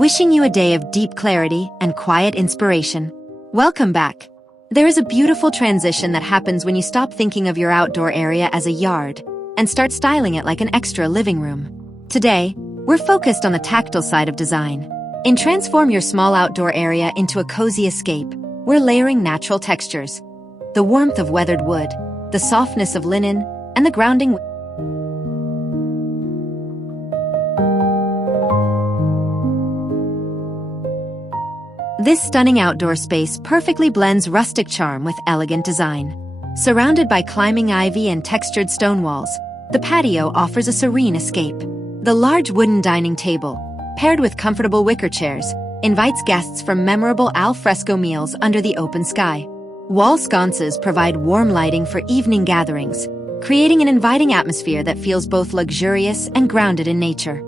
wishing you a day of deep clarity and quiet inspiration. Welcome back. There is a beautiful transition that happens when you stop thinking of your outdoor area as a yard and start styling it like an extra living room. Today, we're focused on the tactile side of design. In Transform Your Small Outdoor Area into a Cozy Escape, we're layering natural textures. The warmth of weathered wood, the softness of linen, and the grounding. This stunning outdoor space perfectly blends rustic charm with elegant design. Surrounded by climbing ivy and textured stone walls, the patio offers a serene escape. The large wooden dining table, paired with comfortable wicker chairs, invites guests for memorable al fresco meals under the open sky. Wall sconces provide warm lighting for evening gatherings, creating an inviting atmosphere that feels both luxurious and grounded in nature.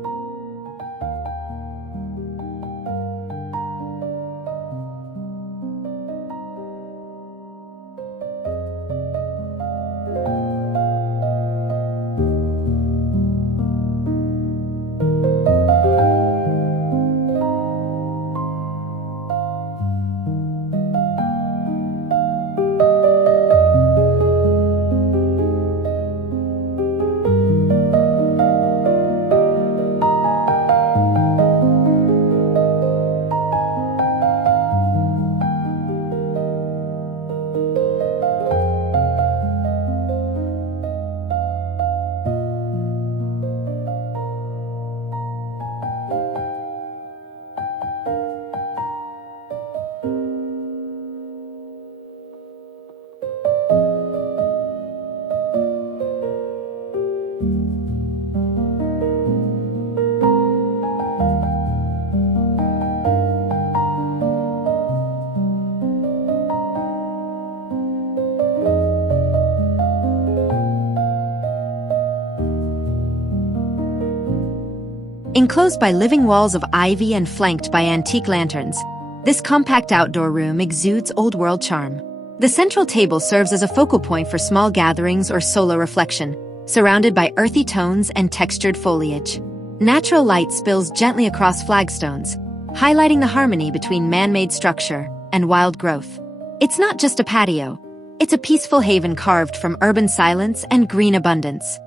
Enclosed by living walls of ivy and flanked by antique lanterns, this compact outdoor room exudes old-world charm. The central table serves as a focal point for small gatherings or solo reflection, surrounded by earthy tones and textured foliage. Natural light spills gently across flagstones, highlighting the harmony between man-made structure and wild growth. It's not just a patio, it's a peaceful haven carved from urban silence and green abundance.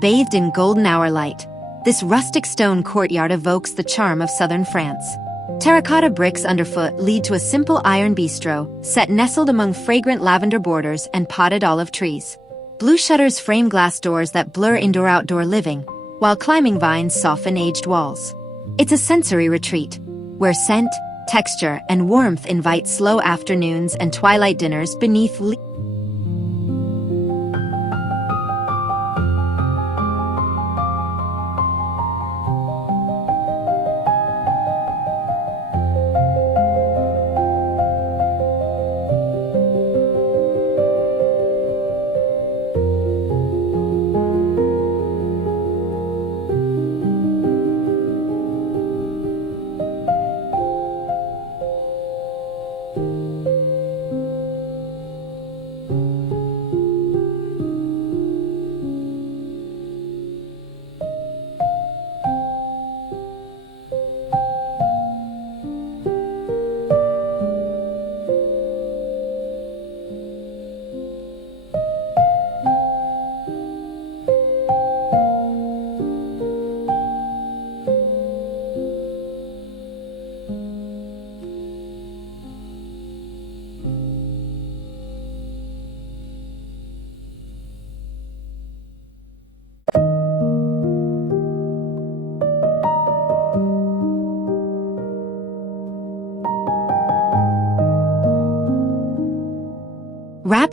Bathed in golden hour light, this rustic stone courtyard evokes the charm of southern France. Terracotta bricks underfoot lead to a simple iron bistro, set nestled among fragrant lavender borders and potted olive trees. Blue shutters frame glass doors that blur indoor-outdoor living, while climbing vines soften aged walls. It's a sensory retreat, where scent, texture, and warmth invite slow afternoons and twilight dinners beneath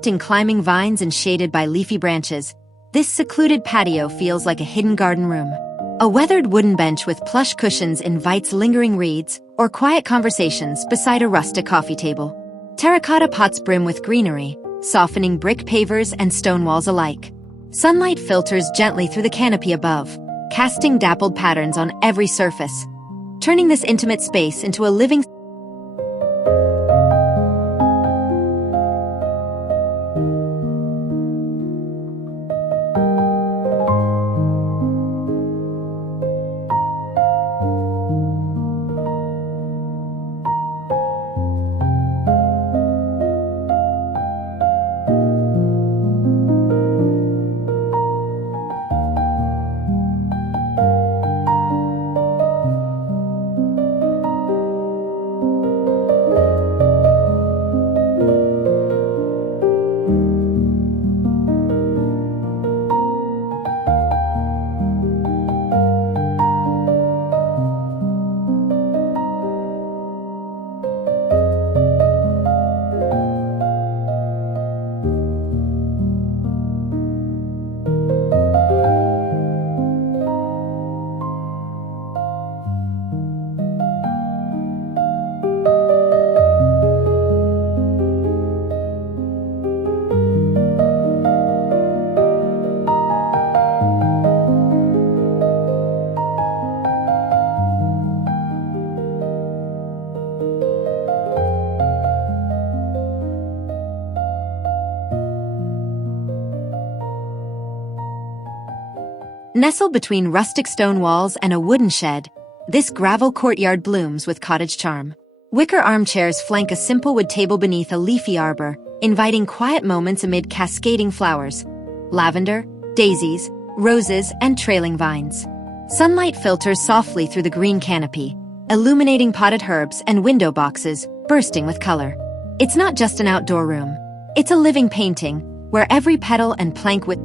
wrapped in climbing vines and shaded by leafy branches, this secluded patio feels like a hidden garden room. A weathered wooden bench with plush cushions invites lingering reads or quiet conversations beside a rustic coffee table. Terracotta pots brim with greenery, softening brick pavers and stone walls alike. Sunlight filters gently through the canopy above, casting dappled patterns on every surface, turning this intimate space into a living Nestled between rustic stone walls and a wooden shed, this gravel courtyard blooms with cottage charm. Wicker armchairs flank a simple wood table beneath a leafy arbor, inviting quiet moments amid cascading flowers, lavender, daisies, roses, and trailing vines. Sunlight filters softly through the green canopy, illuminating potted herbs and window boxes, bursting with color. It's not just an outdoor room. It's a living painting, where every petal and plank with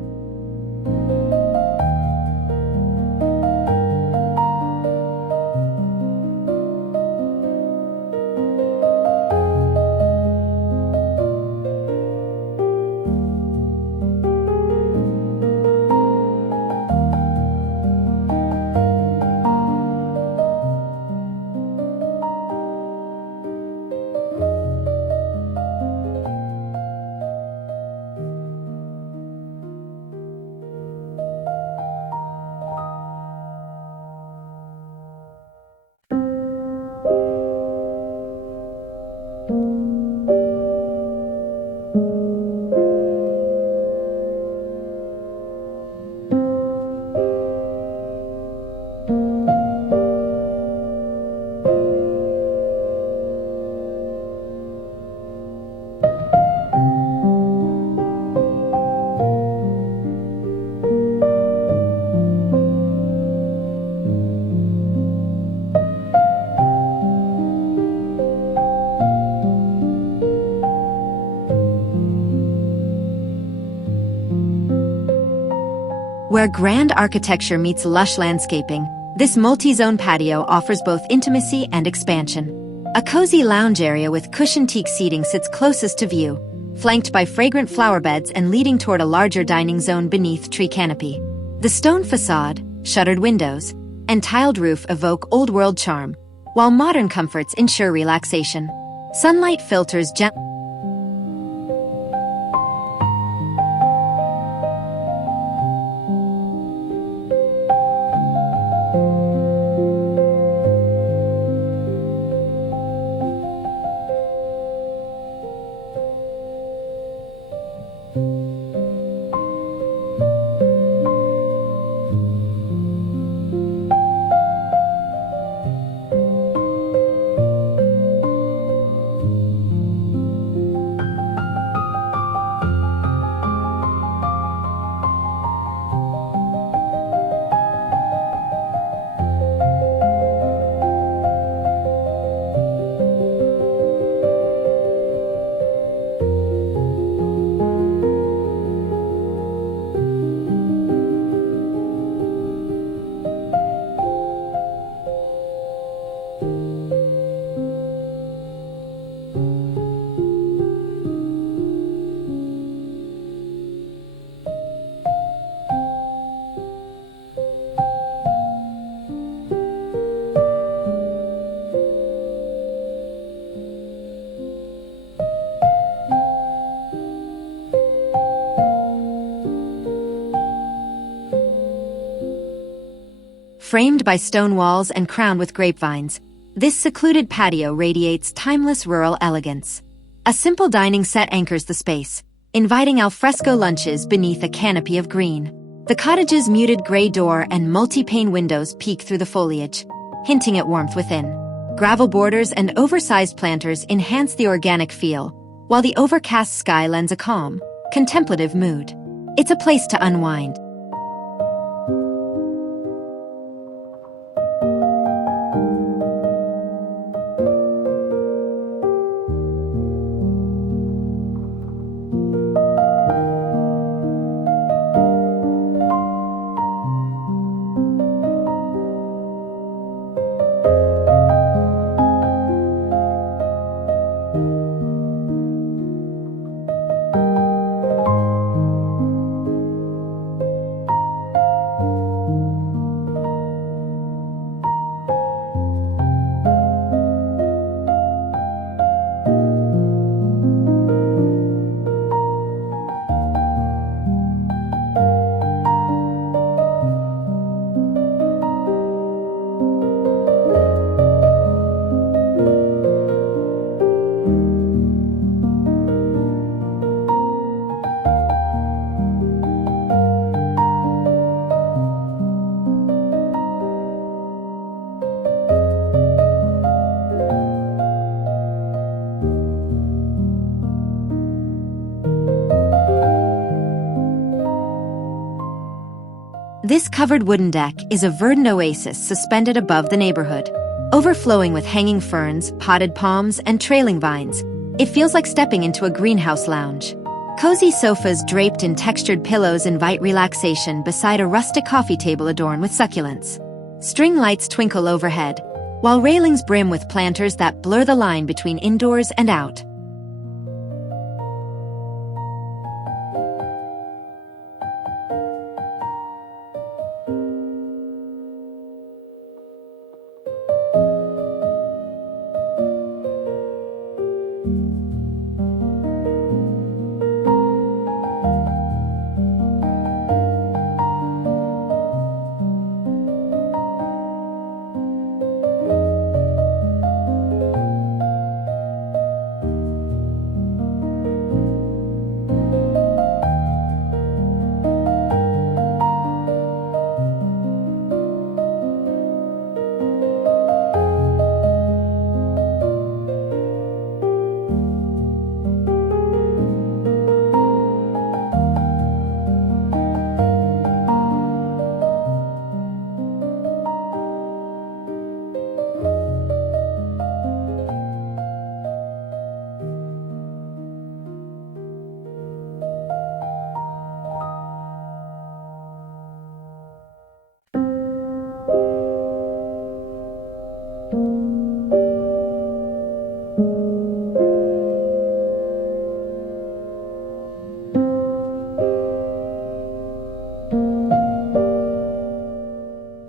Where grand architecture meets lush landscaping, this multi-zone patio offers both intimacy and expansion. A cozy lounge area with cushioned teak seating sits closest to view, flanked by fragrant flower beds and leading toward a larger dining zone beneath tree canopy. The stone facade, shuttered windows, and tiled roof evoke old-world charm, while modern comforts ensure relaxation. Sunlight filters gently Framed by stone walls and crowned with grapevines, this secluded patio radiates timeless rural elegance. A simple dining set anchors the space, inviting alfresco lunches beneath a canopy of green. The cottage's muted gray door and multi-pane windows peek through the foliage, hinting at warmth within. Gravel borders and oversized planters enhance the organic feel, while the overcast sky lends a calm, contemplative mood. It's a place to unwind. This covered wooden deck is a verdant oasis suspended above the neighborhood. Overflowing with hanging ferns, potted palms, and trailing vines, it feels like stepping into a greenhouse lounge. Cozy sofas draped in textured pillows invite relaxation beside a rustic coffee table adorned with succulents. String lights twinkle overhead, while railings brim with planters that blur the line between indoors and out.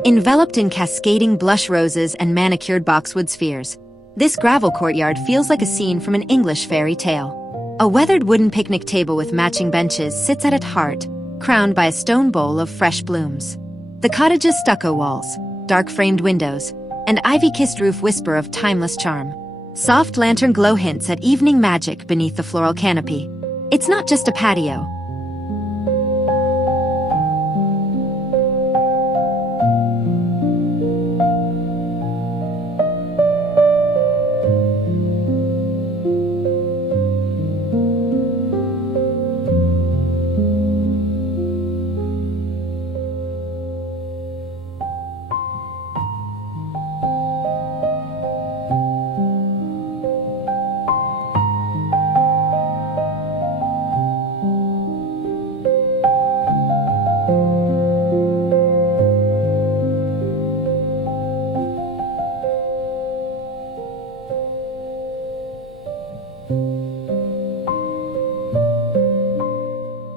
Enveloped in cascading blush roses and manicured boxwood spheres, this gravel courtyard feels like a scene from an English fairy tale. A weathered wooden picnic table with matching benches sits at its heart, crowned by a stone bowl of fresh blooms. The cottage's stucco walls, dark-framed windows, and ivy-kissed roof whisper of timeless charm. Soft lantern glow hints at evening magic beneath the floral canopy. It's not just a patio.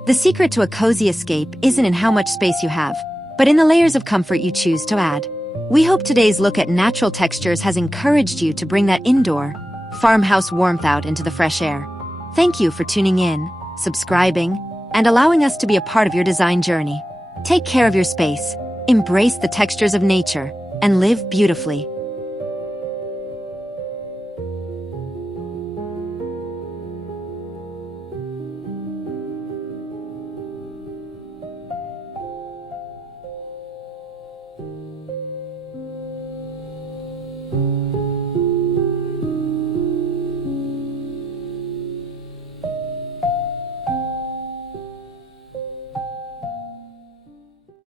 The secret to a cozy escape isn't in how much space you have, but in the layers of comfort you choose to add. We hope today's look at natural textures has encouraged you to bring that indoor, farmhouse warmth out into the fresh air. Thank you for tuning in, subscribing, and allowing us to be a part of your design journey. Take care of your space, Embrace the textures of nature and live beautifully.